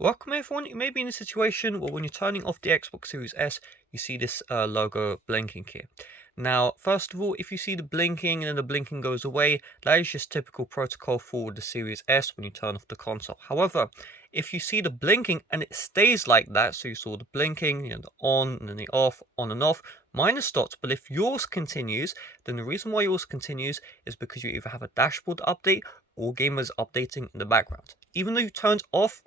Welcome everyone. You may be in a situation where when you're turning off the Xbox Series S, you see this logo blinking here. Now, first of all, if you see the blinking and then the blinking goes away, that is just typical protocol for the Series S when you turn off the console. However, if you see the blinking and it stays like that, so you saw the blinking, the on and then the off, on and off, mine has stopped. But if yours continues, then the reason why yours continues is because you either have a dashboard update or gamers updating in the background. Even though you turned off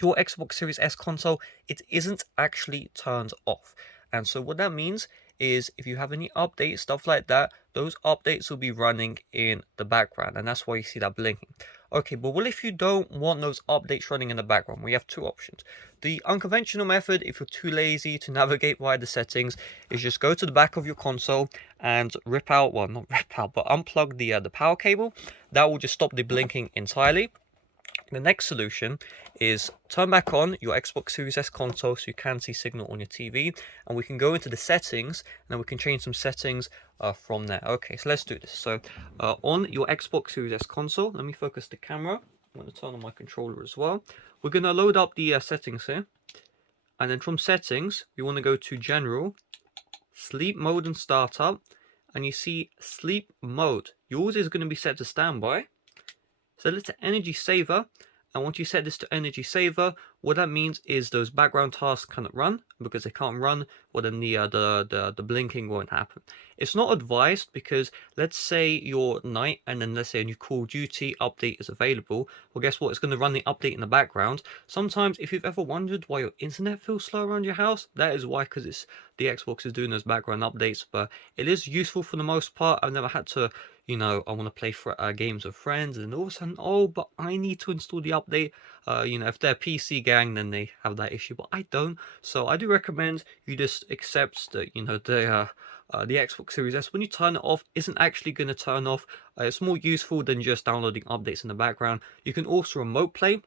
your Xbox Series S console, it isn't actually turned off. And so what that means is if you have any updates, stuff like that, those updates will be running in the background, and that's why you see that blinking. Okay, but what if you don't want those updates running in the background? We have two options. The unconventional method, if you're too lazy to navigate via the settings, is just go to the back of your console and rip out, well, not rip out, but unplug the power cable. That will just stop the blinking entirely. The next solution is turn back on your Xbox Series S console so you can see signal on your TV, and we can go into the settings and then we can change some settings from there. Okay, so let's do this. So on your Xbox Series S console, let me focus the camera. I'm going to turn on my controller as well. We're going to load up the settings here, and then from settings, we want to go to general, sleep mode and startup, and you see sleep mode. Yours is going to be set to standby. Set it to energy saver, and once you set this to energy saver, what that means is those background tasks cannot run. Because they can't run, well then the blinking won't happen. It's not advised because let's say you're night and then let's say a new Call of Duty update is available. Well, guess what? It's going to run the update in the background. Sometimes, if you've ever wondered why your internet feels slow around your house, that is why, because it's the Xbox is doing those background updates. But it is useful for the most part. I've never had to, I want to play for games with friends, and all of a sudden, oh, but I need to install the update. If they're PC gang, then they have that issue, but I don't. So I do recommend you just accept that, the Xbox Series S, when you turn it off, isn't actually going to turn off. It's more useful than just downloading updates in the background. You can also remote play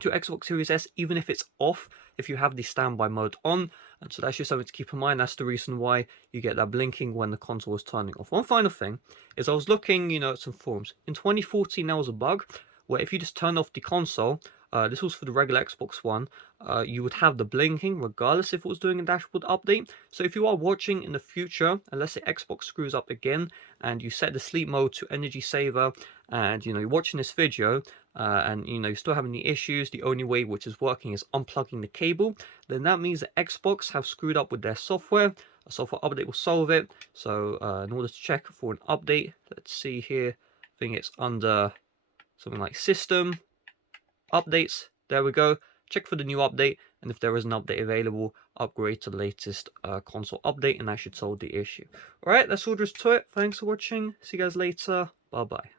to Xbox Series S, even if it's off, if you have the standby mode on. And so that's just something to keep in mind. That's the reason why you get that blinking when the console is turning off. One final thing is I was looking, at some forums. In 2014, there was a bug where if you just turn off the console, this was for the regular Xbox One, you would have the blinking regardless if it was doing a dashboard update. So if you are watching in the future, and let's say Xbox screws up again, and you set the sleep mode to energy saver, and you're watching this video, and you're still having the issues, the only way which is working is unplugging the cable, then that means that Xbox have screwed up with their software. A software update will solve it. So in order to check for an update, let's see here, I think it's under something like system updates. There we go. Check for the new update, and if there is an update available, upgrade to the latest console update, and that should solve the issue. Alright, that's all there is to it. Thanks for watching. See you guys later. Bye bye.